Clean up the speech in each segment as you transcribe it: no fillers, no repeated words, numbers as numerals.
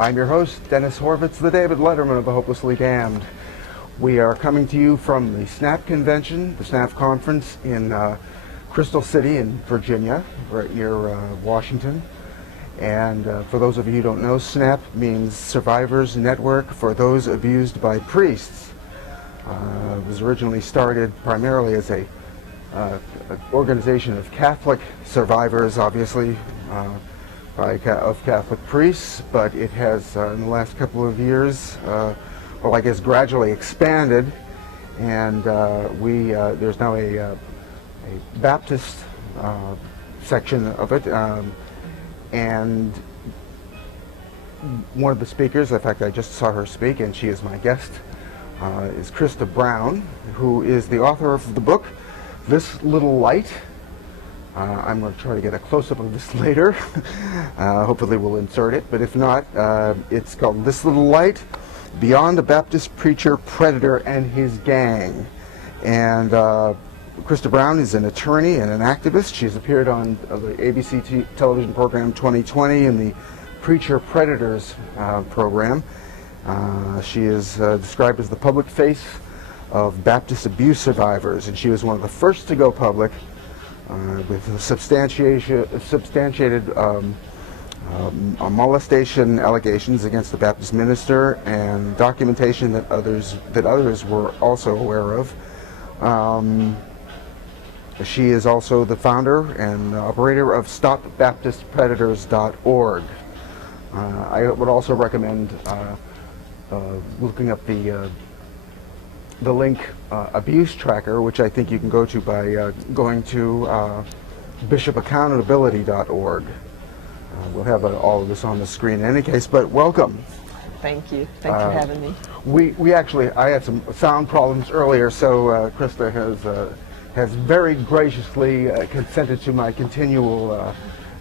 I'm your host, Dennis Horvitz, the David Letterman of the Hopelessly Damned. We are coming to you from the SNAP convention, the SNAP conference in Crystal City in Virginia, right near Washington. And for those of you who don't know, SNAP means Survivors Network for Those Abused by Priests. It was originally started primarily as a organization of Catholic survivors, obviously, of Catholic priests, but it has in the last couple of years, well, I guess gradually expanded, and there's now a Baptist section of it, and one of the speakers, in fact I just saw her speak and she is my guest, is CRISTA Brown, who is the author of the book This Little Light. I'm going to try to get a close-up of this later. Hopefully we'll insert it, but if not, it's called This Little Light, Beyond a Baptist Preacher, Predator, and His Gang. And CRISTA Brown is an attorney and an activist. She's appeared on the ABC television program 2020 in the Preacher Predators program. She is described as the public face of Baptist abuse survivors, and she was one of the first to go public with substantiated molestation allegations against the Baptist minister and documentation that others were also aware of. She is also the founder and operator of StopBaptistPredators.org. I would also recommend looking up the link Abuse Tracker, which I think you can go to by going to BishopAccountability.org. We'll have all of this on the screen in any case, but welcome. Thank you. Thanks for having me. I had some sound problems earlier, so CRISTA has very graciously consented to my continual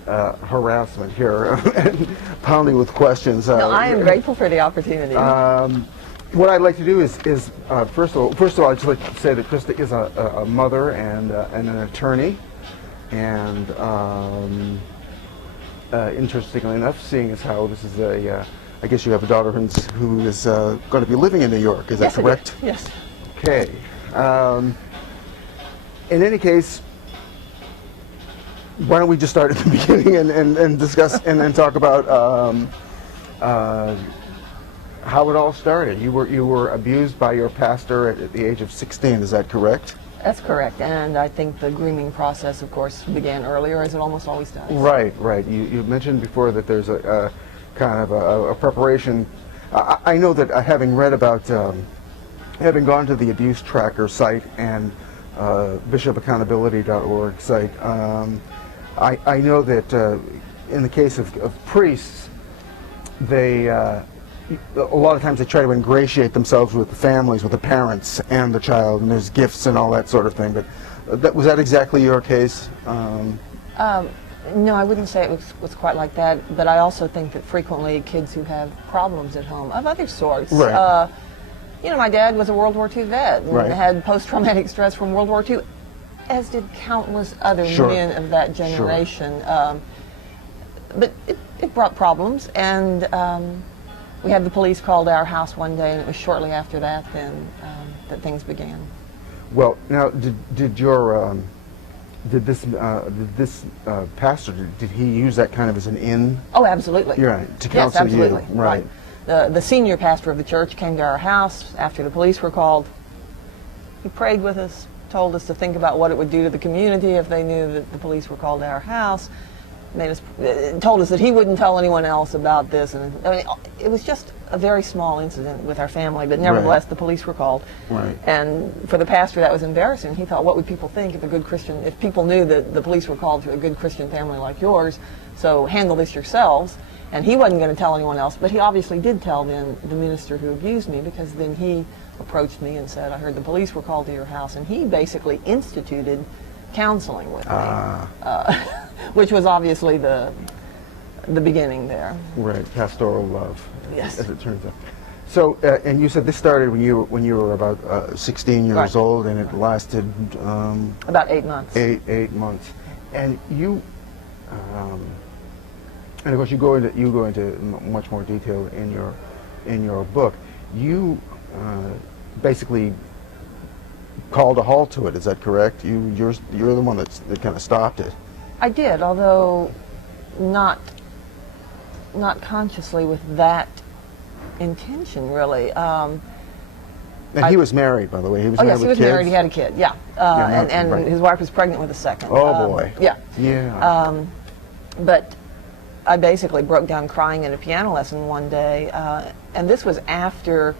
harassment here and pounding with questions. No, I am grateful for the opportunity. What I'd like to do is first of all, I'd just like to say that CRISTA is a mother and an attorney, and interestingly enough, seeing as how this is I guess you have a daughter who is going to be living in New York. Is that correct? Yes. Okay. In any case, why don't we just start at the beginning and discuss and talk about how it all started. You were abused by your pastor at the age of 16. Is that correct? That's correct, and I think the grooming process, of course, began earlier, as it almost always does. Right. You mentioned before that there's a kind of a preparation. I know that having read about, having gone to the Abuse Tracker site and BishopAccountability.org site, I know that in the case of priests, they a lot of times they try to ingratiate themselves with the families, with the parents and the child, and there's gifts and all that sort of thing. But was that exactly your case? No, I wouldn't say it was quite like that, but I also think that frequently kids who have problems at home of other sorts, right. You know, my dad was a World War II vet and right. had post-traumatic stress from World War II, as did countless other men of that generation. Sure. But it brought problems, and we had the police called to our house one day, and it was shortly after that then that things began. Well, now, did this pastor, did he use that kind of as an in? Oh, absolutely. You're right, to counsel yes, absolutely. you. Right. The senior pastor of the church came to our house after the police were called. He prayed with us, told us to think about what it would do to the community if they knew that the police were called to our house. Told us that he wouldn't tell anyone else about this, and I mean, it was just a very small incident with our family, but nevertheless the police were called. Right. And for the pastor that was embarrassing. He thought, what would people think if people knew that the police were called to a good Christian family like yours, so handle this yourselves. And he wasn't going to tell anyone else, but he obviously did tell then the minister who abused me, because then he approached me and said, I heard the police were called to your house, and he basically instituted counseling with me, which was obviously the beginning there. Right, pastoral love. Yes. As it turns out. So, and you said this started when you were about 16 years right. old, and it lasted about 8 months. 8 months, and you And of course, you go into much more detail in your book. You basically called a halt to it. Is that correct? You're the one that kind of stopped it. I did, although not consciously with that intention, really. And he was married, by the way. He was married yes, he with was kids? married. He had a kid. Yeah, and right. his wife was pregnant with a second. Oh boy. Yeah. Yeah. But I basically broke down crying in a piano lesson one day, and this was after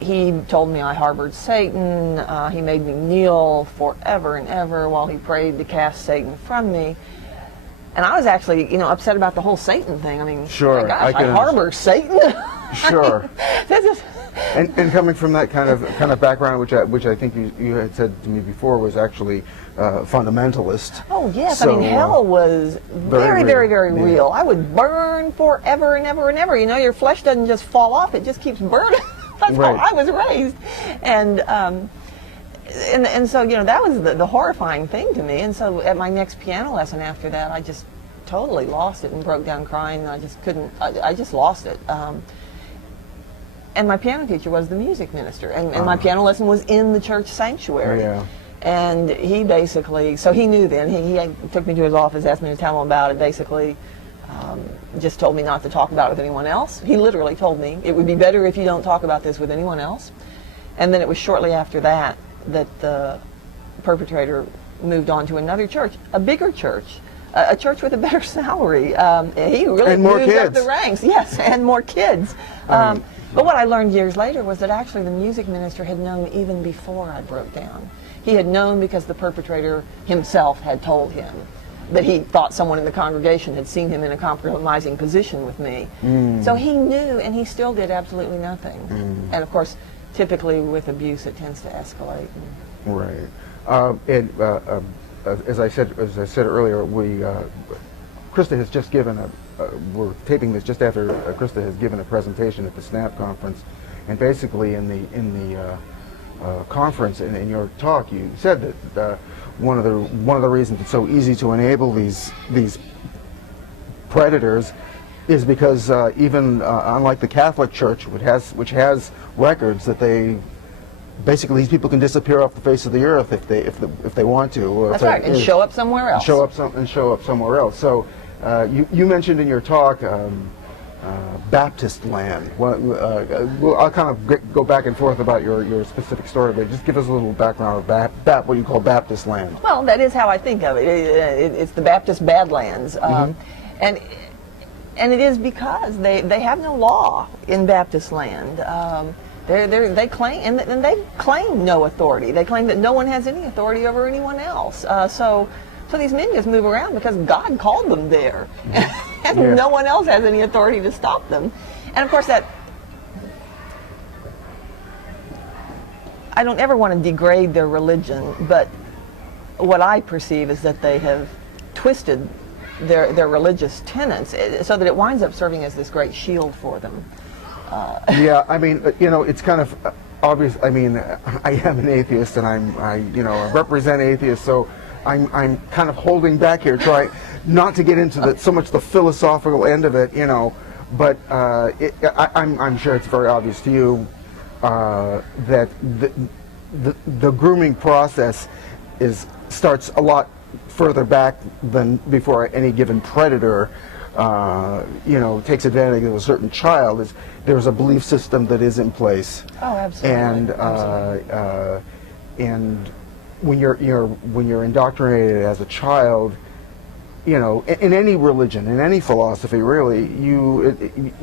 he told me I harbored Satan. He made me kneel forever and ever while he prayed to cast Satan from me. And I was actually, upset about the whole Satan thing. I mean, sure, my gosh, I harbor Satan. Sure. This is. And coming from that kind of background, which I think you had said to me before, was actually fundamentalist. Oh yes, So, I mean hell was very, very, very Yeah. real. I would burn forever and ever and ever. Your flesh doesn't just fall off; it just keeps burning. That's Right. how I was raised, and so that was the horrifying thing to me. And so at my next piano lesson after that, I just totally lost it and broke down crying. And I just couldn't. I just lost it. And my piano teacher was the music minister, and my piano lesson was in the church sanctuary. Yeah. And he basically, so he knew then, he took me to his office, asked me to tell him about it, basically just told me not to talk about it with anyone else. He literally told me, it would be better if you don't talk about this with anyone else. And then it was shortly after that that the perpetrator moved on to another church, a bigger church, a church with a better salary. He really And more moved up kids. the ranks, yes, and more kids. But what I learned years later was that actually the music minister had known even before I broke down. He had known because the perpetrator himself had told him that he thought someone in the congregation had seen him in a compromising position with me. So he knew, and he still did absolutely nothing. And of course, typically with abuse, it tends to escalate. Right. As I said earlier, CRISTA has just given we're taping this just after CRISTA has given a presentation at the SNAP conference, and basically in the conference and in your talk, you said that one of the reasons it's so easy to enable these predators is because even unlike the Catholic Church, which has records that basically these people can disappear off the face of the earth if they want to. Or That's right, and show up somewhere else. Show up somewhere else. So you mentioned in your talk Baptist land. I'll kind of go back and forth about your specific story, but just give us a little background of what you call Baptist land. Well, that is how I think of it. It's the Baptist Badlands, and it is because they have no law in Baptist land. They claim and they claim no authority. They claim that no one has any authority over anyone else. So these men just move around because God called them there, and no one else has any authority to stop them. And of course, that I don't ever want to degrade their religion, but what I perceive is that they have twisted their religious tenets so that it winds up serving as this great shield for them. Yeah, I mean, it's kind of obvious. I mean, I am an atheist, and I represent atheists, so I'm kind of holding back here, trying not to get into so much the philosophical end of it, But I'm sure it's very obvious to you that the grooming process starts a lot further back than before any given predator takes advantage of a certain child. There's a belief system that is in place. Oh, absolutely. And when you're indoctrinated as a child, in any religion, in any philosophy, really,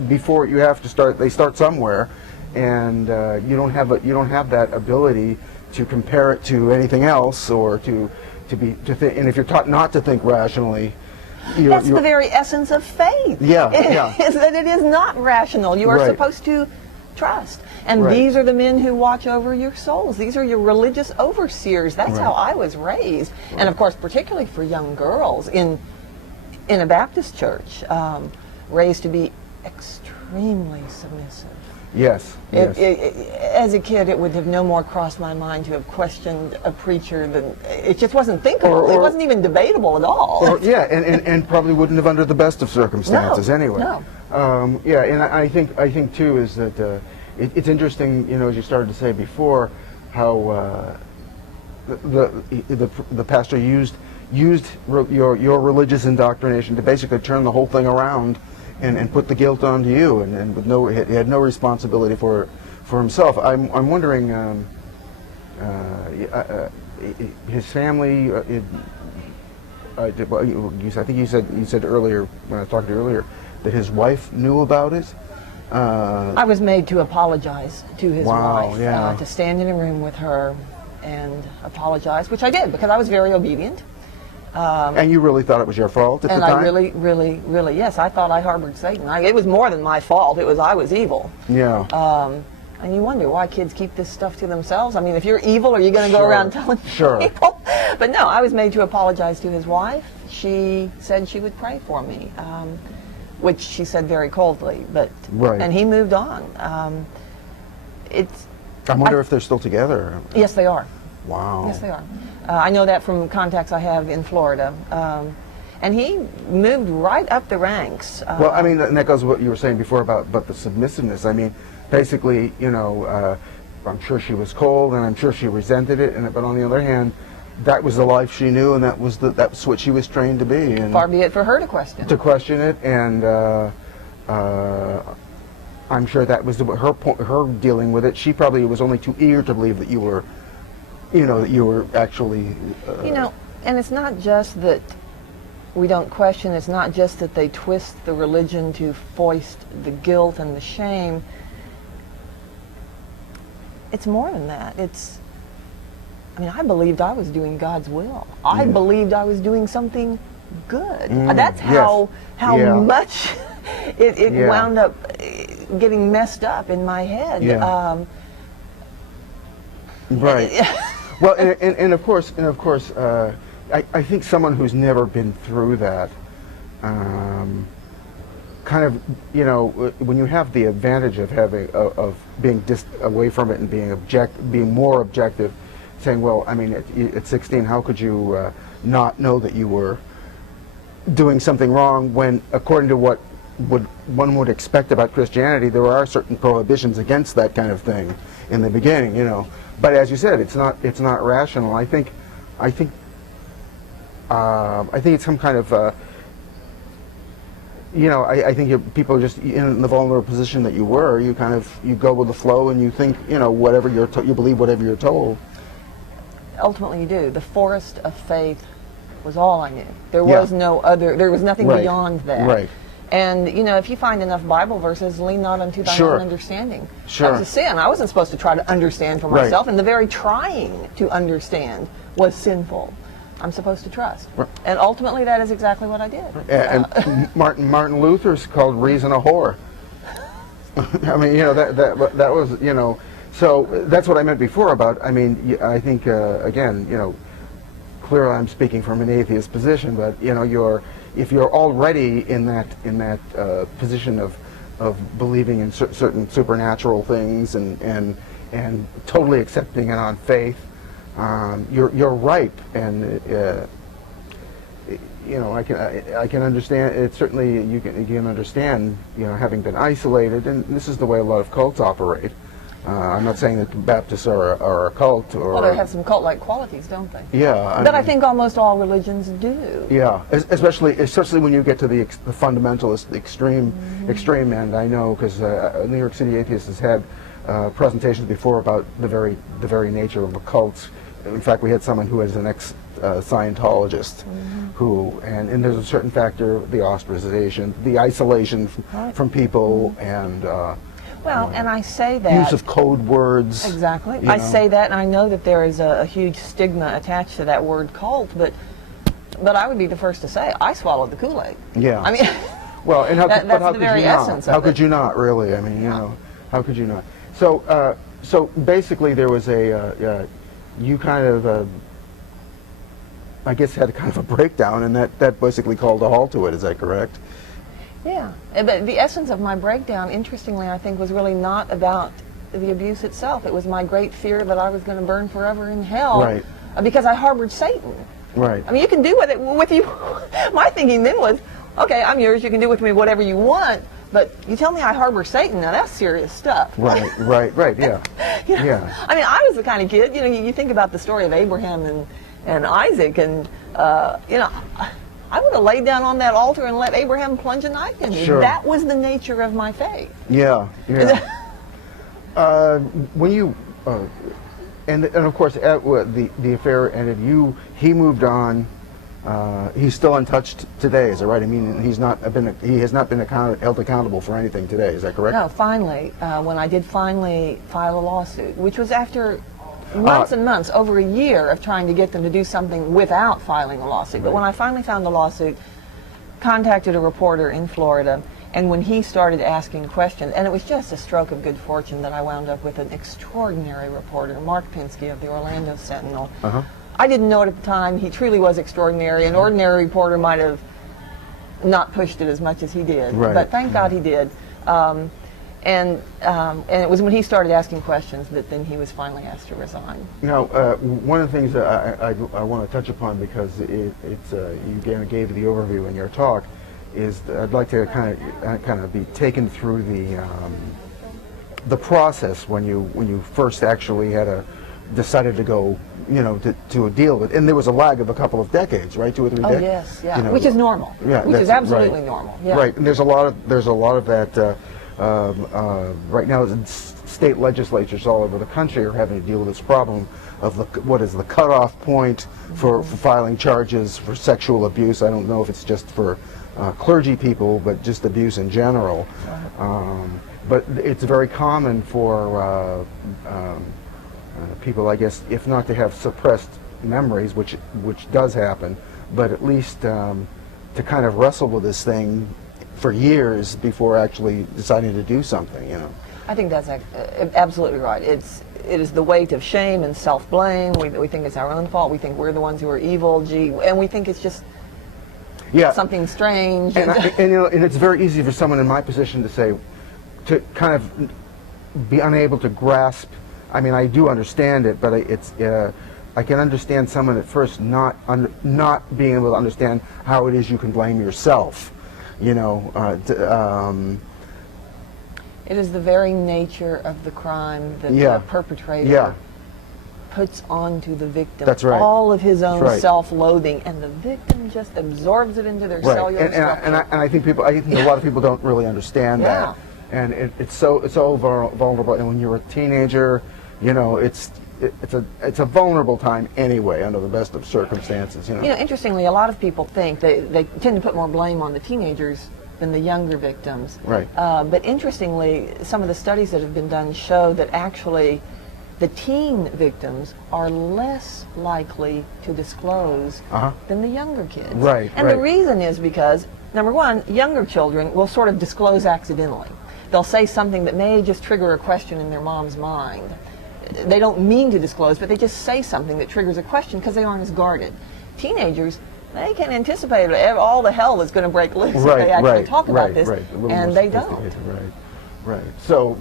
before you have to start, they start somewhere, and you don't have that ability to compare it to anything else, or to think. And if you're taught not to think rationally, that's the very essence of faith. Yeah. Is that it is not rational. You are Right. supposed to trust. And Right. these are the men who watch over your souls. These are your religious overseers. That's Right. how I was raised. And of course, particularly for young girls in a Baptist church, raised to be extremely submissive. Yes. Yes. As a kid, it would have no more crossed my mind to have questioned a preacher than it just wasn't thinkable. It wasn't even debatable at all. Yeah, and probably wouldn't have under the best of circumstances anyway. No. Yeah, and I think too is that it's interesting, you know, as you started to say before, how the pastor used your religious indoctrination to basically turn the whole thing around and put the guilt onto you, and with he had no responsibility for himself. I'm wondering, his family. I think you said earlier, when I was talking to you earlier, that his wife knew about it. I was made to apologize to his wife, yeah. to stand in a room with her and apologize, which I did because I was very obedient. And you really thought it was your fault at the time? And I really, yes, I thought I harbored Satan. It was more than my fault. It was I was evil. Yeah. And you wonder why kids keep this stuff to themselves. I mean, if you're evil, are you going to go around telling people? But no, I was made to apologize to his wife. She said she would pray for me, which she said very coldly. But and he moved on. I wonder if they're still together. Yes, they are. Wow. Yes, they are. I know that from contacts I have in Florida. And he moved right up the ranks. Well, I mean, and that goes to what you were saying before about the submissiveness. I mean, basically, you know, I'm sure she was cold, and I'm sure she resented it. But on the other hand, that was the life she knew, and that's what she was trained to be. And far be it for her to question. To question it, and I'm sure that was her dealing with it. She probably was only too eager to believe that you were, you know, that you were actually. You know, and it's not just that we don't question. It's not just that they twist the religion to foist the guilt and the shame. It's more than that. I mean, I believed I was doing God's will. I believed I was doing something good. That's how much it wound up getting messed up in my head. Yeah. Right. Well, and of course, I think someone who's never been through that, kind of, you know, when you have the advantage of having of being away from it and being more objective, saying, well, I mean, at 16, how could you not know that you were doing something wrong when, according to what one would expect about Christianity, there are certain prohibitions against that kind of thing in the beginning, you know. But as you said, it's not rational. I think it's some kind of you know, I think people are just in the vulnerable position that you were. You go with the flow, and you think, you know, whatever you believe whatever you're told. Ultimately, you do. The forest of faith was all I knew. There was no other. There was nothing beyond that. Right. And you know, if you find enough Bible verses, lean not unto thine own understanding. Sure. That was a sin. I wasn't supposed to try to understand for myself, and the very trying to understand was sinful. I'm supposed to trust. Right. And ultimately, that is exactly what I did. And Martin Luther's called reason a whore. I mean, you know, that was, you know, so that's what I meant before about, I mean, I think, again, you know, clearly I'm speaking from an atheist position, but, you know, if you're already in that position of believing in certain supernatural things and totally accepting it on faith, you're ripe, and you know, I can understand it. Certainly, you can understand, you know, having been isolated, and this is the way a lot of cults operate. I'm not saying that Baptists are a cult, or they have some cult-like qualities, don't they? Yeah, but I think almost all religions do. Yeah, especially when you get to the fundamentalist extreme end. I know, because New York City Atheists has had presentations before about the very nature of the cults. In fact, we had someone who is an ex-Scientologist, and there's a certain factor, the ostracization, the isolation from people, and well, and I say that use of code words. Exactly. I say that, and I know that there is a huge stigma attached to that word cult, but I would be the first to say I swallowed the Kool-Aid. Yeah. I mean, well, and how could you not? How could you not, really? I mean, you know, how could you not? So basically, there was you kind of, I guess, had kind of a breakdown, and that basically called a halt to it. Is that correct? Yeah, but the essence of my breakdown, interestingly, I think, was really not about the abuse itself. It was my great fear that I was going to burn forever in hell, Right. Because I harbored Satan. Right. I mean, you can do with you. My thinking then was, okay, I'm yours. You can do with me whatever you want. But you tell me I harbor Satan, now that's serious stuff. Right. Yeah. You know, Yeah. I mean, I was the kind of kid. You know, you think about the story of Abraham and Isaac, and you know, I would have laid down on that altar and let Abraham plunge a knife in me. Sure. That was the nature of my faith. Yeah. When you and of course the affair ended. He moved on. He's still untouched today. Is that right? I mean, he has not been held accountable for anything today. Is that correct? No. Finally, when I did finally file a lawsuit, which was after months and months, over a year of trying to get them to do something without filing a lawsuit. But when I finally found the lawsuit, contacted a reporter in Florida, and when he started asking questions, and it was just a stroke of good fortune that I wound up with an extraordinary reporter, Mark Pinsky of the Orlando Sentinel. I didn't know it at the time. He truly was extraordinary. An ordinary reporter might have not pushed it as much as he did, but thank God he did. And it was when he started asking questions that then he was finally asked to resign. Now, one of the things that I want to touch upon, because you gave the overview in your talk, is that I'd like to kind of be taken through the process when you first actually decided to go, you know, to a deal with, and there was a lag of a couple of decades, right, 2 or 3 decades. Oh yes, yeah, you know, which is normal. Yeah, which is absolutely right. normal. Yeah. Right, and there's a lot of that. Right now, state legislatures all over the country are having to deal with this problem of what is the cutoff point for filing charges for sexual abuse. I don't know if it's just for clergy people, but just abuse in general. But it's very common for people, I guess, if not to have suppressed memories, which does happen, but at least to kind of wrestle with this thing for years before actually deciding to do something, you know. I think that's absolutely right. It is the weight of shame and self-blame. We think it's our own fault. We think we're the ones who are evil. And we think it's just something strange. And it's very easy for someone in my position to kind of be unable to grasp. I mean, I do understand it, but I can understand someone at first not being able to understand how it is you can blame yourself. You know, it is the very nature of the crime that the perpetrator puts onto the victim. That's right. All of his own self-loathing, and the victim just absorbs it into their cellular structure. And I think a lot of people don't really understand that. And it's so vulnerable. And when you're a teenager, you know, it's a vulnerable time anyway, under the best of circumstances. You know, interestingly, a lot of people think they tend to put more blame on the teenagers than the younger victims. Right. But interestingly, some of the studies that have been done show that actually the teen victims are less likely to disclose than the younger kids. Right. And the reason is because, number one, younger children will sort of disclose accidentally. They'll say something that may just trigger a question in their mom's mind. They don't mean to disclose, but they just say something that triggers a question because they aren't as guarded. Teenagers, they can anticipate all the hell that's going to break loose if they actually talk about this, and they don't. Right. So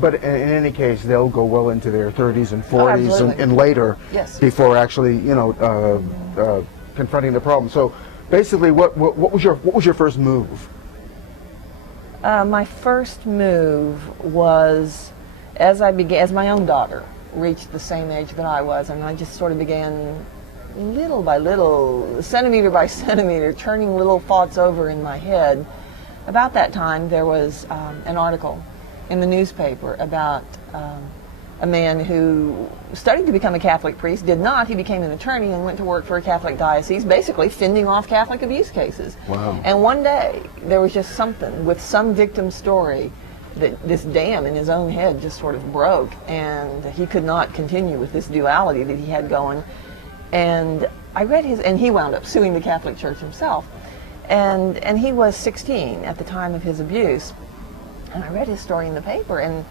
but in any case, they'll go well into their 30s and 40s and later before actually, you know, confronting the problem. So basically, what was your first move? My first move was as my own daughter reached the same age that I was, and I just sort of began little by little, centimeter by centimeter, turning little thoughts over in my head. About that time, there was an article in the newspaper about a man who studied to become a Catholic priest, did not. He became an attorney and went to work for a Catholic diocese, basically fending off Catholic abuse cases. Wow. And one day, there was just something with some victim's story that this dam in his own head just sort of broke, and he could not continue with this duality that he had going. And I read and he wound up suing the Catholic Church himself. And he was 16 at the time of his abuse. And I read his story in the paper, and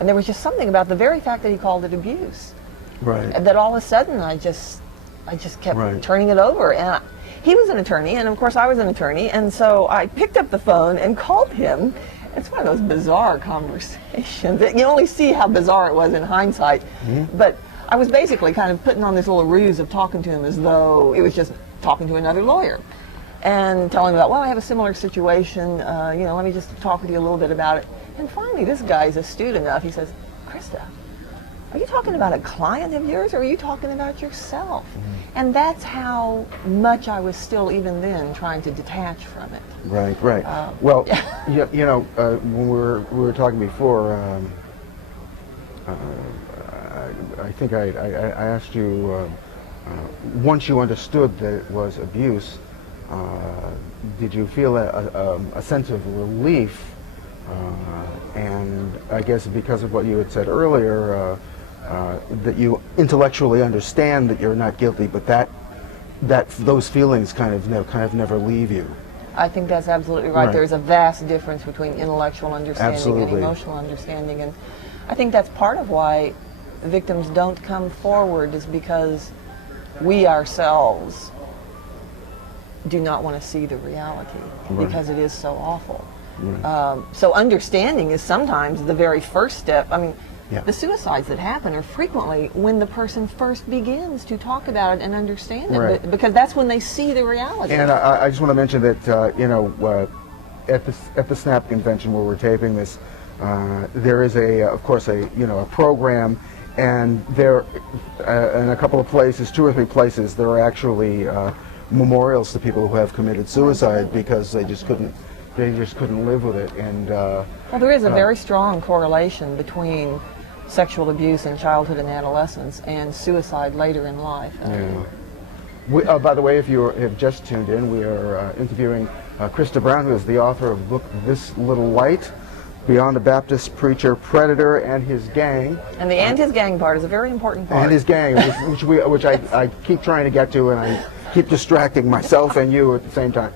there was just something about the very fact that he called it abuse. Right. That all of a sudden I just kept turning it over. And he was an attorney, and of course I was an attorney, and so I picked up the phone and called him. It's one of those bizarre conversations. You only see how bizarre it was in hindsight. But I was basically kind of putting on this little ruse of talking to him as though it was just talking to another lawyer, and telling him about, well, I have a similar situation, let me just talk with you a little bit about it. And finally, this guy's astute enough. He says, "Krista, are you talking about a client of yours, or are you talking about yourself?" And that's how much I was still, even then, trying to detach from it. Right, right. Well, when we were talking before, I think I asked you, once you understood that it was abuse, did you feel a sense of relief? And I guess because of what you had said earlier, that you intellectually understand that you're not guilty, but that those feelings kind of never leave you. I think that's absolutely right. Right. There's a vast difference between intellectual understanding Absolutely. and emotional understanding, and I think that's part of why victims don't come forward, is because we ourselves do not want to see the reality, Right. because it is so awful. Right. So understanding is sometimes the very first step. I mean, Yeah. the suicides that happen are frequently when the person first begins to talk about it and understand it, Right. because that's when they see the reality. And I just want to mention that at the SNAP convention where we're taping this, there is of course a program, and there in a couple of places, 2 or 3 places, there are actually memorials to people who have committed suicide because they just couldn't live with it. And well, there is a very strong correlation between sexual abuse in childhood and adolescence and suicide later in life. By the way, if you have just tuned in, we are interviewing CRISTA Brown, who is the author of the book This Little Light, Beyond a Baptist Preacher, Predator, and His Gang. And the and his gang part is a very important part. And His Gang, which I keep trying to get to, and I keep distracting myself and you at the same time.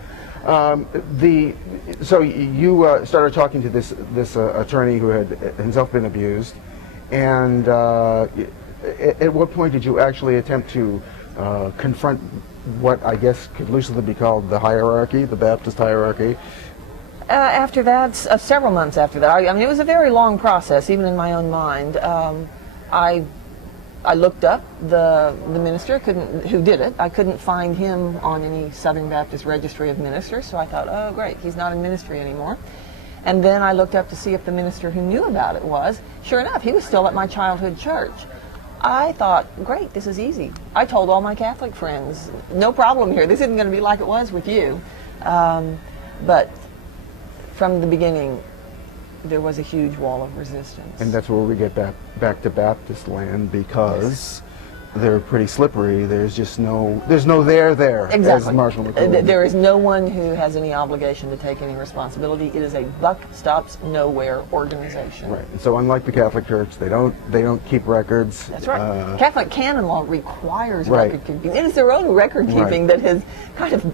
So you started talking to this attorney who had himself been abused, and at what point did you actually attempt to confront what I guess could loosely be called the hierarchy, the Baptist hierarchy? After that, several months after that, I mean, it was a very long process, even in my own mind. I looked up the minister who did it. I couldn't find him on any Southern Baptist Registry of Ministers, so I thought, oh great, he's not in ministry anymore. And then I looked up to see if the minister who knew about it was. Sure enough, he was still at my childhood church. I thought, great, this is easy. I told all my Catholic friends, no problem here, this isn't going to be like it was with you. But from the beginning, there was a huge wall of resistance. And that's where we get back to Baptist land, because they're pretty slippery. There's no there. Exactly. As Marshall McLuhan. There is no one who has any obligation to take any responsibility. It is a buck stops nowhere organization. Right. And so unlike the Catholic Church, they don't keep records. That's right. Catholic canon law requires Right. record keeping. It is their own record keeping that has kind of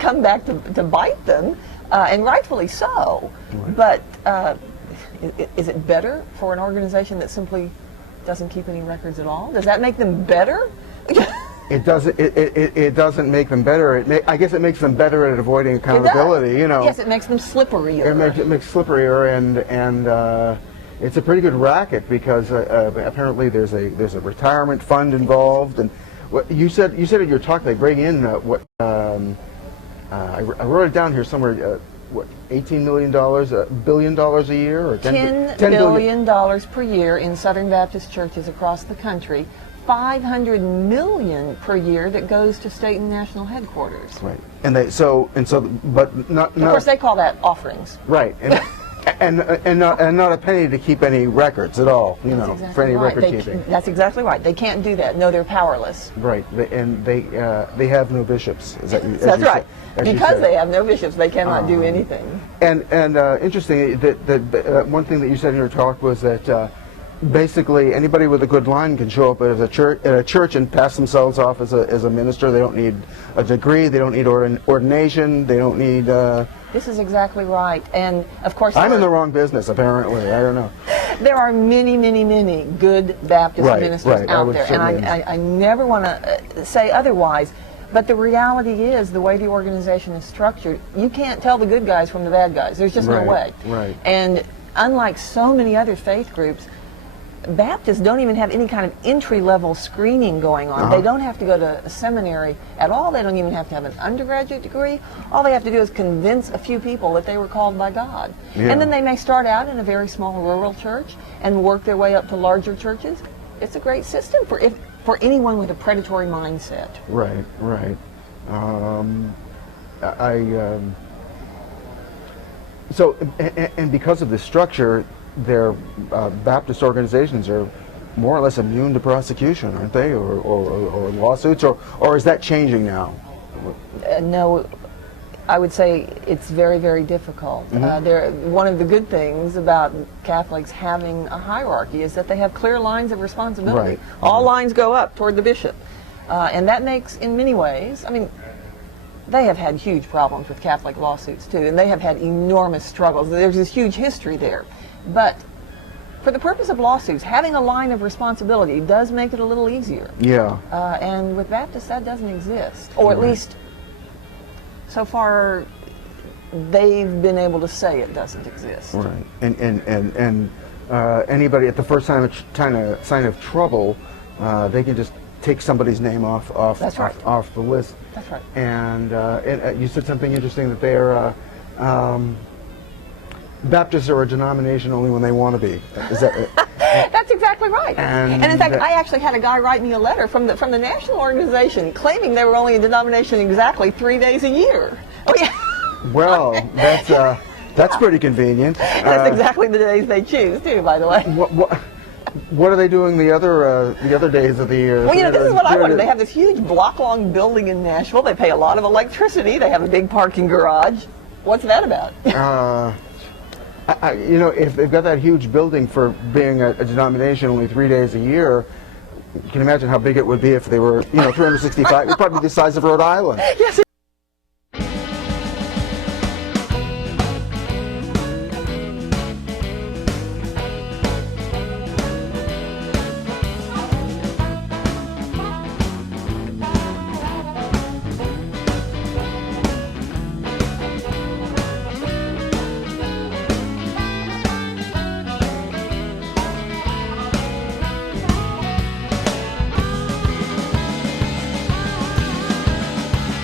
come back to bite them, and rightfully so. Right. But is it better for an organization that simply doesn't keep any records at all? Does that make them better? It doesn't. It doesn't make them better. I guess it makes them better at avoiding accountability. Yes, it makes them slipperier. It makes slipperier, and it's a pretty good racket, because apparently there's a retirement fund involved. And what you said in your talk, they bring in I wrote it down here somewhere. What, $18 million, $1 billion a year, or $10 billion per year in Southern Baptist churches across the country. $500 million per year that goes to state and national headquarters. Right, and but not. Of course, they call that offerings. Right, and not a penny to keep any records at all. Exactly for any right. record keeping. That's exactly right. They can't do that. No, they're powerless. Right, they have no bishops. That's right. Because they have no bishops, they cannot do anything. And interesting that one thing that you said in your talk was that basically anybody with a good line can show up at a church and pass themselves off as a minister. They don't need a degree. They don't need ordination. They don't need. This is exactly right. And of course, I'm in the wrong business, apparently. I don't know. There are many, many, many good Baptist ministers out there, and I never want to say otherwise. But the reality is, the way the organization is structured, you can't tell the good guys from the bad guys. There's just no way. Right. And unlike so many other faith groups, Baptists don't even have any kind of entry-level screening going on. They don't have to go to a seminary at all. They don't even have to have an undergraduate degree. All they have to do is convince a few people that they were called by God. And then they may start out in a very small rural church and work their way up to larger churches. It's a great system for anyone with a predatory mindset. Right, right. So, and because of this structure, their Baptist organizations are more or less immune to prosecution, aren't they, or lawsuits, or is that changing now? No, I would say it's very, very difficult. One of the good things about Catholics having a hierarchy is that they have clear lines of responsibility. All lines go up toward the bishop, and that makes, in many ways, I mean, they have had huge problems with Catholic lawsuits too, and they have had enormous struggles. There's this huge history there. But for the purpose of lawsuits, having a line of responsibility does make it a little easier. Yeah. And with Baptists, that doesn't exist. Or at least, so far, they've been able to say it doesn't exist. Right. And anybody at the first sign of trouble, they can just take somebody's name off the list. That's right. And you said something interesting, that they're Baptists are a denomination only when they want to be. Is that? That's exactly right. And in fact, I actually had a guy write me a letter from the national organization claiming they were only a denomination exactly 3 days a year. Oh yeah. Well, that's pretty convenient. That's exactly the days they choose too, by the way. What are they doing the other days of the year? Well, this is what I wonder. They have this huge block-long building in Nashville. They pay a lot of electricity. They have a big parking garage. What's that about? If they've got that huge building for being a denomination only 3 days a year, you can imagine how big it would be if they were, 365. It'd probably be the size of Rhode Island. Yes.